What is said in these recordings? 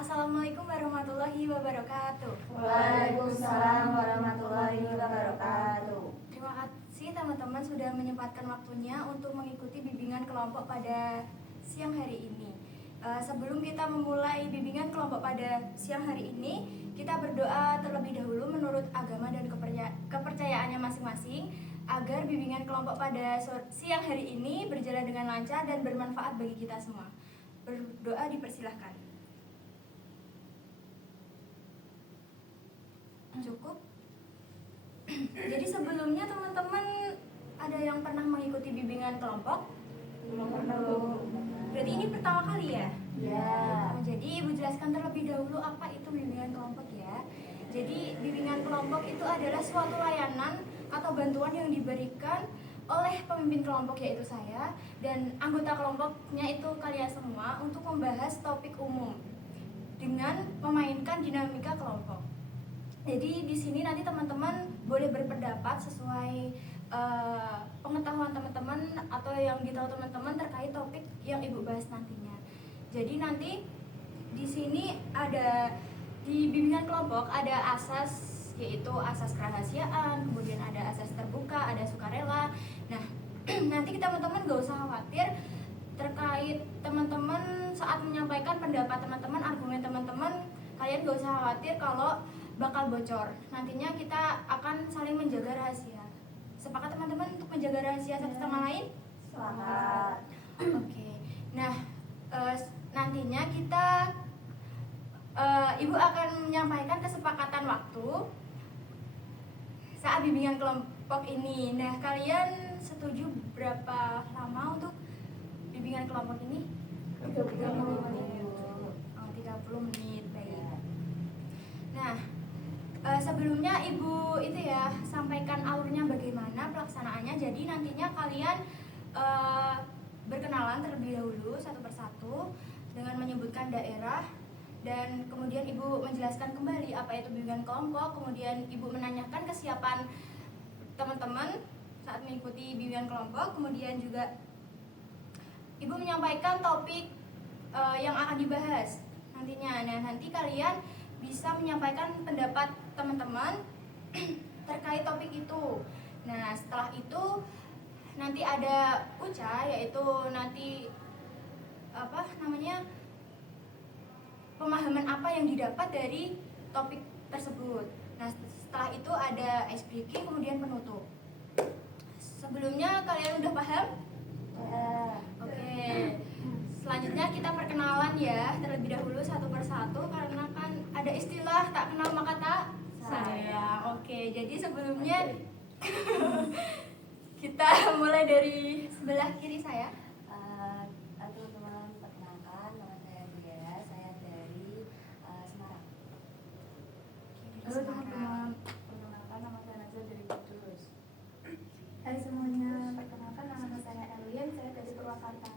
Assalamualaikum warahmatullahi wabarakatuh. Waalaikumsalam warahmatullahi wabarakatuh. Terima kasih teman-teman sudah menyempatkan waktunya untuk mengikuti bimbingan kelompok pada siang hari ini. Sebelum kita memulai bimbingan kelompok pada siang hari ini, kita berdoa terlebih dahulu menurut agama dan kepercayaannya masing-masing agar bimbingan kelompok pada siang hari ini berjalan dengan lancar dan bermanfaat bagi kita semua. Berdoa dipersilahkan. Cukup. Jadi sebelumnya teman-teman ada yang pernah mengikuti bimbingan kelompok? Berarti ini pertama kali ya? Ya. Jadi Ibu jelaskan terlebih dahulu apa itu bimbingan kelompok ya. Jadi bimbingan kelompok itu adalah suatu layanan atau bantuan yang diberikan oleh pemimpin kelompok yaitu saya dan anggota kelompoknya itu kalian semua untuk membahas topik umum dengan memainkan dinamika kelompok. Jadi di sini nanti teman-teman boleh berpendapat sesuai pengetahuan teman-teman atau yang ditahu teman-teman terkait topik yang Ibu bahas nantinya. Jadi nanti di sini ada di bimbingan kelompok ada asas yaitu asas kerahasiaan, kemudian ada asas terbuka, ada sukarela. Nah, nanti teman-teman gak usah khawatir terkait teman-teman saat menyampaikan pendapat teman-teman, argumen teman-teman, kalian gak usah khawatir kalau bakal bocor. Nantinya kita akan saling menjaga rahasia. Sepakat teman-teman untuk menjaga rahasia satu sama lain? Sepakat. Oke. Nah, nantinya kita Ibu akan menyampaikan kesepakatan waktu saat bimbingan kelompok ini. Nah, kalian setuju berapa lama untuk bimbingan kelompok ini? 30 menit. 30 menit, baik. Nah, sebelumnya Ibu itu ya sampaikan alurnya bagaimana pelaksanaannya. Jadi nantinya kalian berkenalan terlebih dahulu satu persatu dengan menyebutkan daerah dan kemudian Ibu menjelaskan kembali apa itu bimbingan kelompok. Kemudian Ibu menanyakan kesiapan teman-teman saat mengikuti bimbingan kelompok. Kemudian juga Ibu menyampaikan topik yang akan dibahas nantinya. Nah, nanti kalian bisa menyampaikan pendapat teman-teman terkait topik itu. Nah, setelah itu nanti ada UCA, yaitu nanti pemahaman apa yang didapat dari topik tersebut. Nah, setelah itu ada ice breaking, kemudian penutup. Sebelumnya kalian udah paham? Ya. Oke. Selanjutnya kita perkenalan ya terlebih dahulu satu persatu karena kan ada istilah tak kenal maka tak sayang. Oke, jadi sebelumnya kita mulai dari sebelah kiri saya. Teman-teman, perkenalkan, nama saya Dia, saya dari Semarang. Halo teman-teman. Perkenalkan, nama saya Nazar dari Kudus. Hai semuanya, perkenalkan nama saya Elin, saya dari Purwakarta.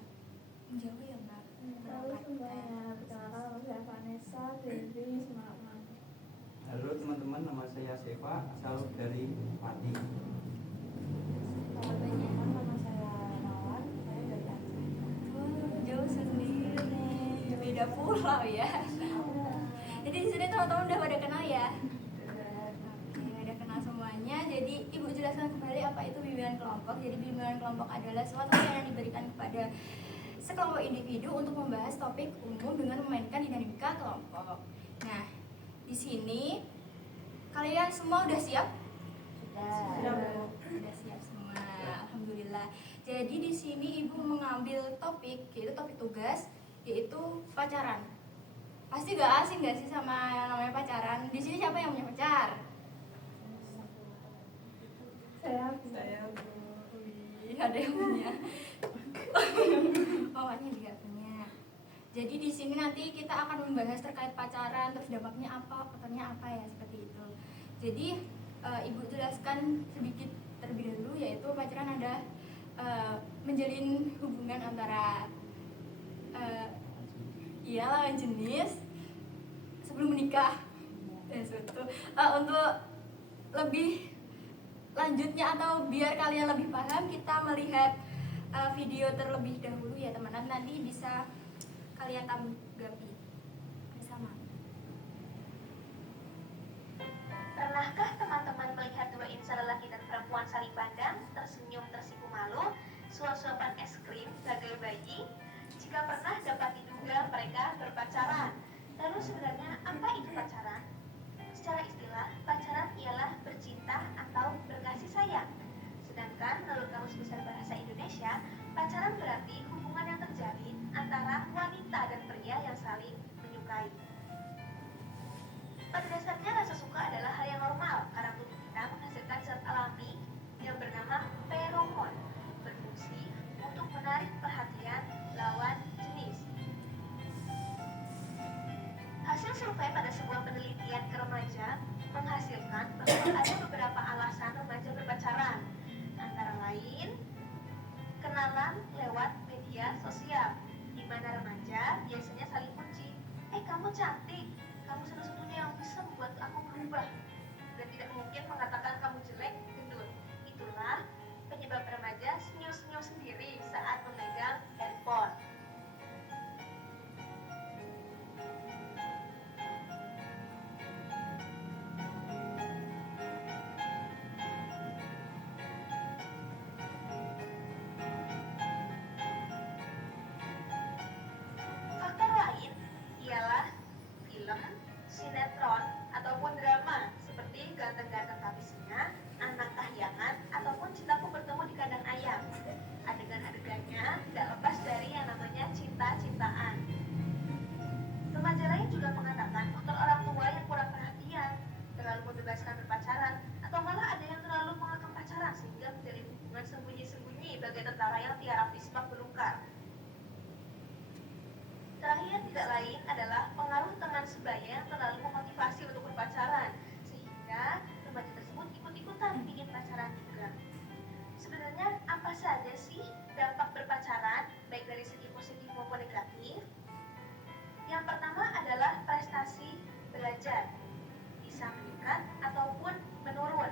Jauh ya Mbak. Halo semuanya, perkenalkan nama saya Vanessa dari Semarang. Halo teman-teman, nama saya Seva, asal dari Pati. Nama saya Nawan, saya dari Aceh. Jauh sendiri, beda pulau ya. Jadi di sini teman-teman udah pada kenal ya. Oke, udah kenal semuanya. Jadi Ibu jelaskan kembali apa itu bimbingan kelompok. Jadi bimbingan kelompok adalah suatu yang diberikan kepada sekelompok individu untuk membahas topik umum dengan memainkan dinamika kelompok. Nah, di sini kalian semua udah siap? Sudah siap semua. Alhamdulillah. Jadi di sini Ibu mengambil topik yaitu topik tugas yaitu pacaran. Pasti gak asing gak sih sama yang namanya pacaran? Di sini siapa yang punya pacar? Saya Wih, ada yang punya. Mamanya juga punya. Jadi di sini nanti kita akan membahas terkait pacaran, terus dampaknya apa, faktornya apa ya seperti itu. Jadi Ibu jelaskan sedikit terlebih dahulu yaitu pacaran ada menjalin hubungan antara lawan jenis sebelum menikah. Untuk lebih lanjutnya atau biar kalian lebih paham, kita melihat video terlebih dahulu ya teman-teman. Nanti bisa kalian tanggapi bersama. Indonesia, pacaran berarti hubungan yang terjalin antara wanita dan pria yang saling menyukai. Pada dasarnya rasa suka adalah hal yang normal karena tubuh kita menghasilkan zat alami yang bernama feromon, berfungsi untuk menarik perhatian lawan jenis. Hasil survei pada sebuah penelitian ke remaja menghasilkan bahwa ada beberapa alasan remaja berpacaran, antara lain kenalan lewat media sosial, di mana remaja biasanya saling puji. Kamu cantik, kamu satu-satunya yang bisa membuat aku berubah, dan tidak mungkin mengatakan kamu jelek, gendut. Itulah penyebab remaja senyum-senyum sendiri saat memegang handphone. Faktor lain ialah film, sinetron, ataupun drama seperti Ganteng-Ganteng Tapi Singa, Anak Kahyangan, ataupun Cintaku Bertemu di Kandang Ayam. Adegan-adegannya tidak lepas dari yang namanya cinta-cintaan. Remaja lain juga mengatakan faktor orang tua yang kurang perhatian, terlalu membebaskan berpacaran, atau malah ada yang terlalu mengekang pacaran sehingga menjalin hubungan sembunyi-sembunyi bagai tentara yang tiarap isbak belukar. Terakhir tidak lain adalah pengaruh teman sebaya yang terlalu memotivasi untuk berpacaran, sehingga remaja tersebut ikut-ikutan ingin pacaran juga. Sebenarnya apa saja sih dampak berpacaran, baik dari segi positif maupun negatif? Yang pertama adalah prestasi belajar, bisa meningkat ataupun menurun.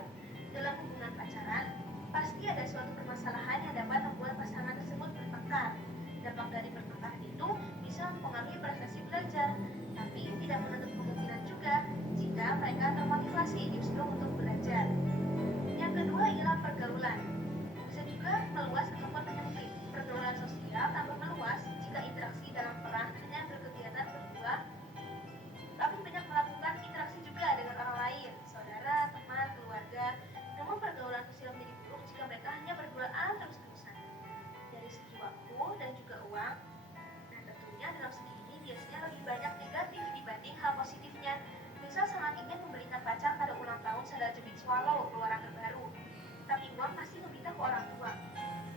Dalam hubungan pacaran, pasti ada suatu permasalahan yang dapat membuat pasangan tersebut bertengkar. Dampak dari pertengkaran itu bisa mempengaruhi prestasi belajar, tapi tidak menutup kemungkinan juga jika mereka termotivasi justru untuk belajar. Yang kedua ialah pergaulan. Bisa juga meluas ataupun menyempit. Pergaulan sosial tambah meluas jika interaksi dalam peran hanya berkegiatan berdua, tapi banyak melakukan interaksi juga dengan orang lain, saudara, teman, keluarga. Namun pergaulan sosial menjadi buruk jika mereka hanya berduaan terus-terusan. Dari segi waktu dan juga uang, nah tentunya dalam segi ini biasanya lebih banyak negatif dibanding hal positifnya. Misal sangat ingin membelikan pacar pada ulang tahun sandal jepit swallow keluaran terbaru, tapi uang masih meminta ke orang tua.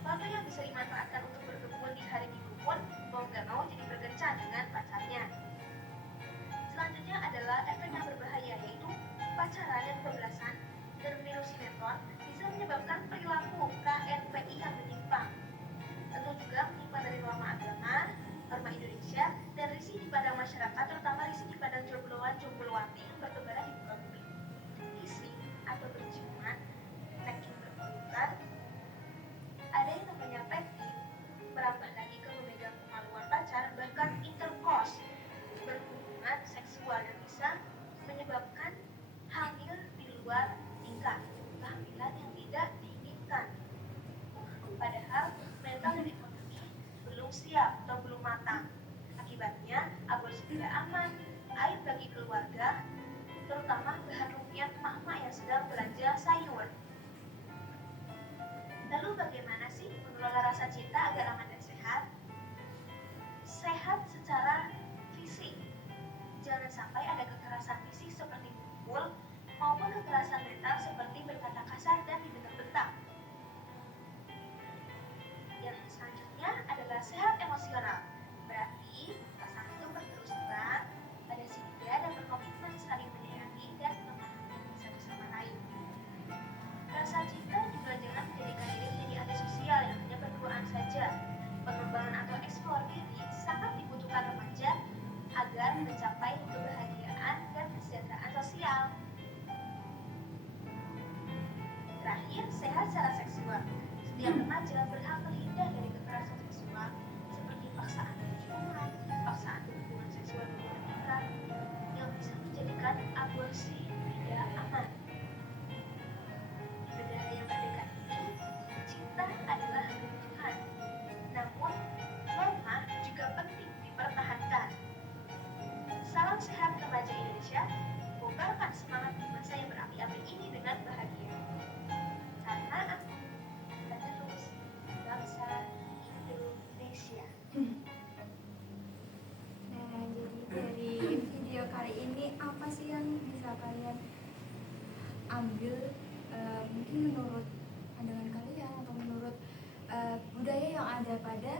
Waktu yang bisa dimanfaatkan untuk berkebun di hari Minggu pun mau gak mau jadi berkencan dengan pacarnya. Selanjutnya adalah efek yang berbahaya, yaitu pacaran yang kebablasan dan meniru sinetron bisa menyebabkan perilaku KNPI yang menyimpang. Tentu juga menyimpang dari norma agama, norma Indonesia, dan risih di padang masyarakat, terutama risih di padang jombloan-jomblowati yang bertebaran di muka bumi. Risih atau berciuman, packing berpelukan, ada yang namanya packing, merambah lagi ke memegang kemaluan pacar, bahkan intercourse, berhubungan seksual, dan bisa menyebabkan hamil di luar nikah, kehamilan yang tidak diinginkan. Padahal mental dan ekonomi belum siap atau belum matang. Akibatnya aborsi tidak aman, aib bagi keluarga, terutama bahan rupiah emak-emak yang sedang belanja sayur. Lalu bagaimana sih mengelola rasa cinta agar aman dan sehat? Sehat secara fisik. Jangan sampai ada kekerasan fisik seperti pukul maupun kekerasan mental seperti berkata kasar dan dibentak-bentak. Yang selanjutnya adalah sehat emosional. Berarti pasangan itu berterus terang pada setia dan berkomitmen saling menyayangi dan memahami satu sama lain. Rasa cinta juga jangan menjadikan diri menjadi antisosial yang hanya berduaan saja. Pengembangan atau eksplor diri sangat dibutuhkan remaja agar mencapai kebahagiaan dan kesejahteraan sosial. Terakhir, sehat secara seksual. Setiap remaja berhak terhindar dari kekerasan seksual seperti paksaan ciuman, paksaan hubungan seksual dengan orang yang bisa menjadikan aborsi tidak aman. Di negara yang merdeka ini, cinta adalah kebutuhan. Namun, norma juga penting dipertahankan. Salam sehat remaja Indonesia, bongkarkan semangat di masa yang berapi-api ini dengan bahagia. Karena aku terus bangsa bangsa Indonesia. Nah, jadi dari video kali ini apa sih yang bisa kalian ambil, mungkin menurut pandangan kalian atau menurut budaya yang ada pada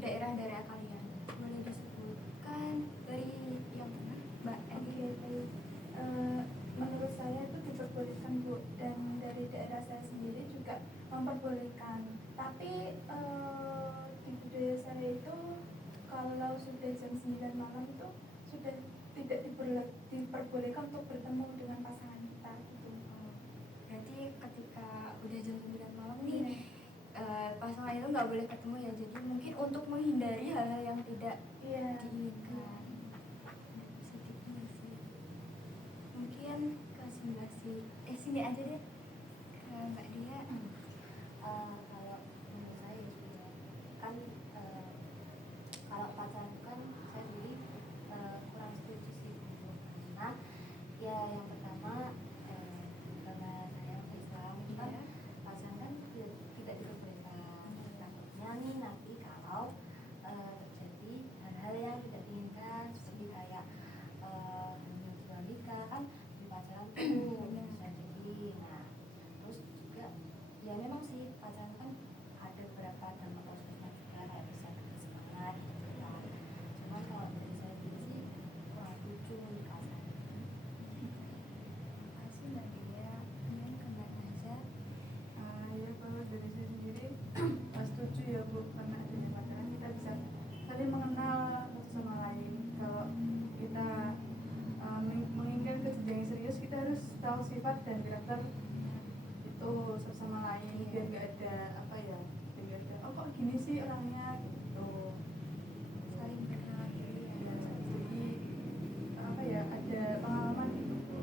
daerah-daerah kalian? Boleh disebutkan dari yang mana, Mbak Oke, Eni? baik. Menurut saya itu diperbolehkan, Bu, dan dari daerah saya sendiri juga memperbolehkan. Tapi di budaya saya itu kalau sudah jam 9 malam itu sudah tidak diperbolehkan untuk bertemu dengan pasangan kita gitu. Berarti ketika udah jam 9 malam nih, pasangan itu nggak boleh ketemu ya, jadi mungkin untuk menghindari hal-hal yang tidak Iya. diinginkan. Positifnya sih mungkin kasih sini aja deh ke Mbak Dia. Kalau menurut saya juga kan kalau pacaran kan saya sendiri kurang setuju sih gitu. Karena ya yang pertama karena saya Islam kan Iya. pacaran kan tidak diperbolehkan. Takutnya nih nanti kalau terjadi hal-hal yang tidak diinginkan seperti kayak wanita kan di pacaran tuh bisa jadi. Nah terus juga ya memang sih pacaran kan ada beberapa dampak positifnya juga kayak bisa bikin semangat gitu kan. Cuma kalau dari saya sendiri sih kurang setuju nih pacaran. Makasih Mbak Dia. Kemudian ke Mbak Naza. Ya kalau dari saya sendiri setuju ya Bu, karena adanya pacaran kita bisa saling mengenal satu sama lain. Kalau kita menginginkan ke jenjang yang serius, kita harus tahu sifat dan karakter itu satu sama lain, biar nggak ada apa ya, biar nggak ada oh kok gini sih orangnya gitu. Saling berkenal diri ya. Ya, jadi apa ya, ada pengalaman gitu Bu.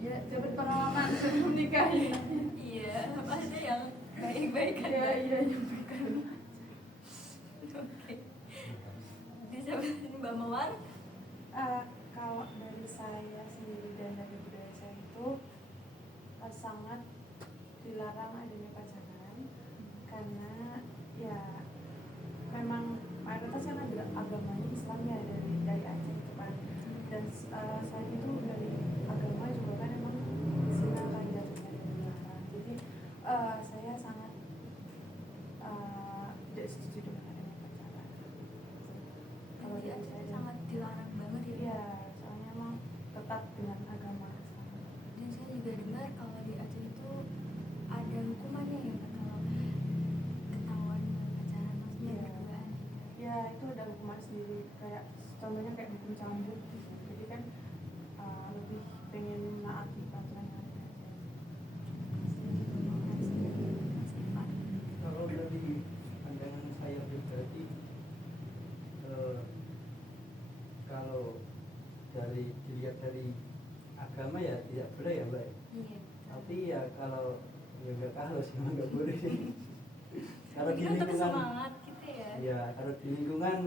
Ya dapat pengalaman sebelum nikah ya. Iya, pasti yang baik-baik kan. Iya iya nyampaikan. Oke. Bisa Mbak Mawar? Kalau dari saya sendiri dan dari budaya saya itu sangat dilarang adanya pacaran karena ya memang mayoritas kan adalah agamanya Islam ya dari Aceh itu kan, dan selain itu dari agama juga kan emang zina kan jatuhnya dari dilarang. Jadi saya sangat tidak setuju dengan adanya pacaran. Kalau Di dari Aceh saya sangat dilarang banget ya. iya, soalnya emang tetap dengan agama Islam. Dan saya juga dengar kalau di Aceh itu ada hukumannya ya Kak, kalau ketahuan pacaran, maksudnya Iya. berduaan gitu. Ya itu ada hukuman sendiri, kayak contohnya kayak hukum cambuk gitu. Jadi kan lebih pengen menaati peraturan yang ada aja. Kalau dari pandangan saya pribadi, kalau dilihat dari agama ya tidak boleh ya Mbak. Iya. Tapi ya kalau ya nggak harus, memang nggak boleh. Kalau di Tapi kan tetap lingkungan, semangat gitu ya. ya kalau di lingkungan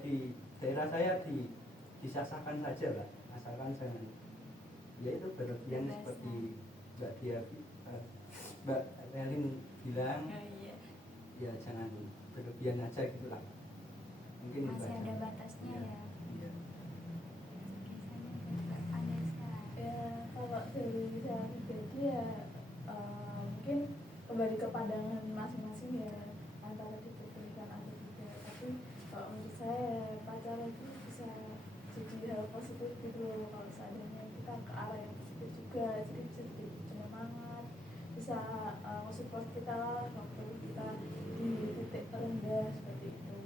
di daerah saya disasarkan saja lah, asalkan jangan ya itu berlebihan Bebas, seperti Mbak Dia Mbak Relin bilang, Oh, iya. ya jangan berlebihan aja gitu lah. Mungkin itu Masih aja. ada batasnya Iya. ya. Iya. Oke, saya ke Mbak Anessa. Ya, kalau dari saya pribadi ya mungkin kembali ke pandangan masing-masing ya, antara diperbolehkan atau tidak. Tapi kalau menurut saya pacaran itu bisa jadi hal positif gitu loh, kalau seandainya kita ke arah yang positif juga, jadi bisa jadi penyemangat, bisa nge-support kita waktu kita di titik terendah seperti itu.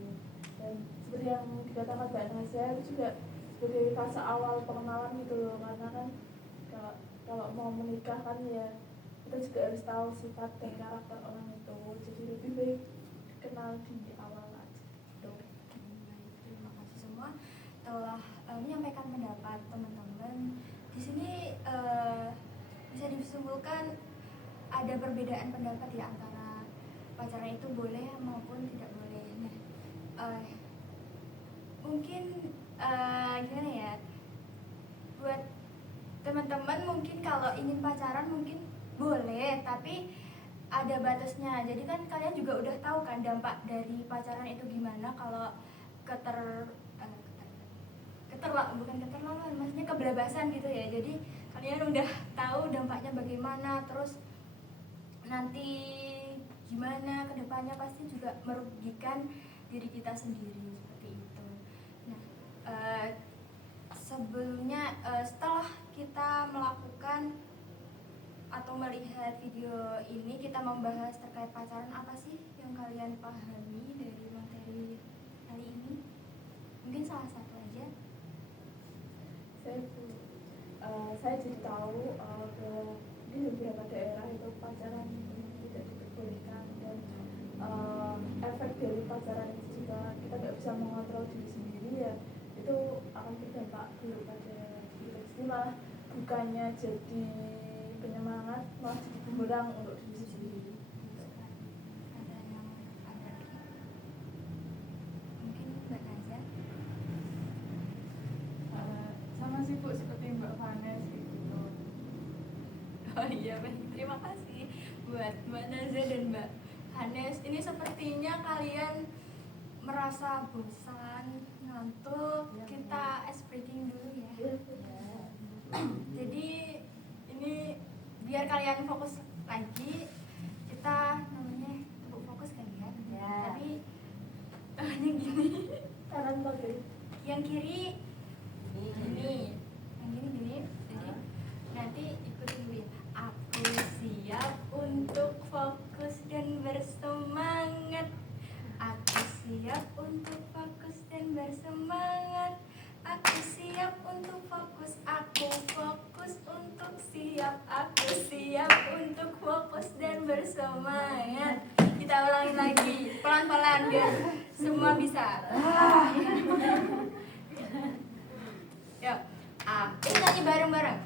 Dan seperti yang dikatakan Mbak Nasia itu juga sebagai fase awal pengenalan gitu loh, karena kan kalau mau menikah kan ya kita juga harus tahu sifat dan karakter orang itu, jadi lebih baik kenal di awal aja gitu. Baik, terima kasih semua telah menyampaikan pendapat teman-teman. Di sini bisa disimpulkan ada perbedaan pendapat ya antara pacaran itu boleh maupun tidak boleh. Nah, mungkin gimana ya? Buat teman-teman mungkin kalau ingin pacaran mungkin boleh, tapi ada batasnya. Jadi kan kalian juga udah tahu kan dampak dari pacaran itu gimana kalau bukan keterlaluan, maksudnya kebebasan gitu ya. Jadi kalian udah tahu dampaknya bagaimana, terus nanti gimana kedepannya pasti juga merugikan diri kita sendiri seperti itu. Nah, sebelumnya setelah kita melakukan atau melihat video ini, kita membahas terkait pacaran, apa sih yang kalian pahami dari materi kali ini? Mungkin salah satu aja. Saya jadi tahu bahwa di beberapa daerah itu pacaran tidak diperbolehkan, dan efek dari pacaran itu jika kita nggak bisa mengontrol diri sendiri, ya itu akan berdampak buruk pada diri sendiri, malah bukannya jadi penyemangat, malah jadi bumerang untuk diri sendiri. Ada yang ada mungkin Mbak Naza. Sama sih Bu, seperti Mbak Vanes gitu. Oh iya, baik, terima kasih buat Mbak Naza dan Mbak Hanes. Ini sepertinya kalian merasa bosan, ngantuk. Kita ice breaking dulu ya. Jadi ini biar kalian fokus lagi, kita namanya tepuk fokus kan ya. Tapi yang gini, Kanan kiri. yang kiri gini, yang gini. Jadi nanti ikutin gue. Aku siap untuk fokus dan bersemangat. Aku siap untuk fokus dan bersemangat. Aku siap untuk fokus. Aku fokus untuk siap. Aku siap untuk fokus dan bersemangat. Kita ulangi lagi pelan-pelan biar semua bisa. Yuk, aku nyanyi bareng-bareng.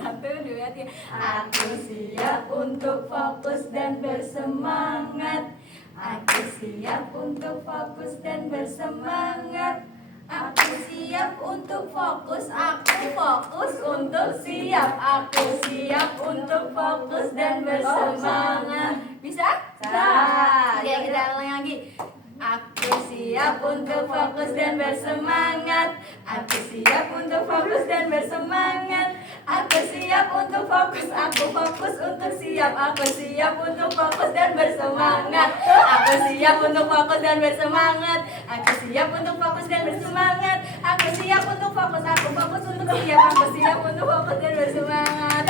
Satu, dua, tiga. Aku siap untuk fokus dan bersemangat. Aku siap untuk fokus dan bersemangat. Aku siap untuk fokus. Aku fokus untuk siap. Aku siap untuk fokus dan bersemangat. Bisa? Oke, kita ulang lagi. Aku siap untuk fokus dan bersemangat. Aku siap untuk fokus dan bersemangat. Aku siap untuk fokus. Aku fokus untuk siap. Aku siap untuk fokus dan bersemangat. Aku siap untuk fokus dan bersemangat. Aku siap untuk fokus dan bersemangat. Aku siap untuk fokus. Aku fokus untuk siap. Aku siap untuk fokus dan bersemangat.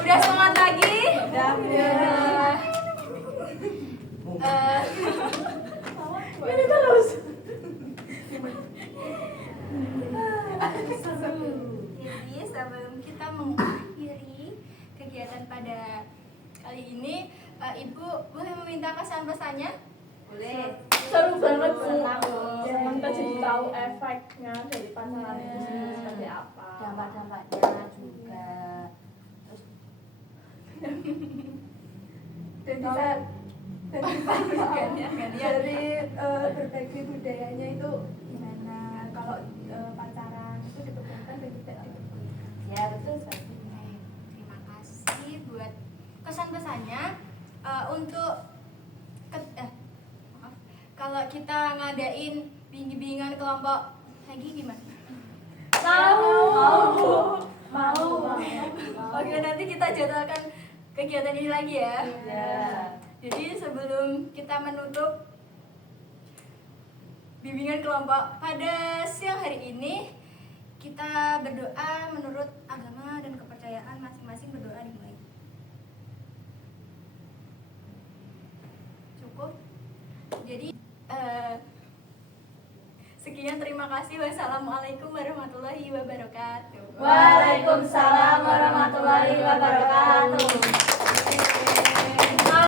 Udah semangat lagi? Udah. Ini terus. Jadi sebelum kita mengakhiri kegiatan pada kali ini, Ibu boleh meminta kesan pesannya? Boleh. Seru banget Bu. Seru. Ya, kita jadi tahu efeknya dari pacaran itu sendiri seperti apa. Dampak-dampaknya juga. Terus Dan bisa Gantian. dari berbagai budayanya itu gimana kalau pacaran itu diperbolehkan dan tidak diperbolehkan. ya betul sekali. Terima kasih buat kesan pesannya. Untuk maaf, kalau kita ngadain bimbingan kelompok lagi gimana? Mau. Oke, nanti kita jadwalkan kegiatan ini lagi ya. Ya. Jadi sebelum kita menutup bimbingan kelompok pada siang hari ini, kita berdoa menurut agama dan kepercayaan masing-masing. Berdoa dimulai. Cukup. Jadi sekian, terima kasih. Wassalamualaikum warahmatullahi wabarakatuh. Waalaikumsalam warahmatullahi wabarakatuh.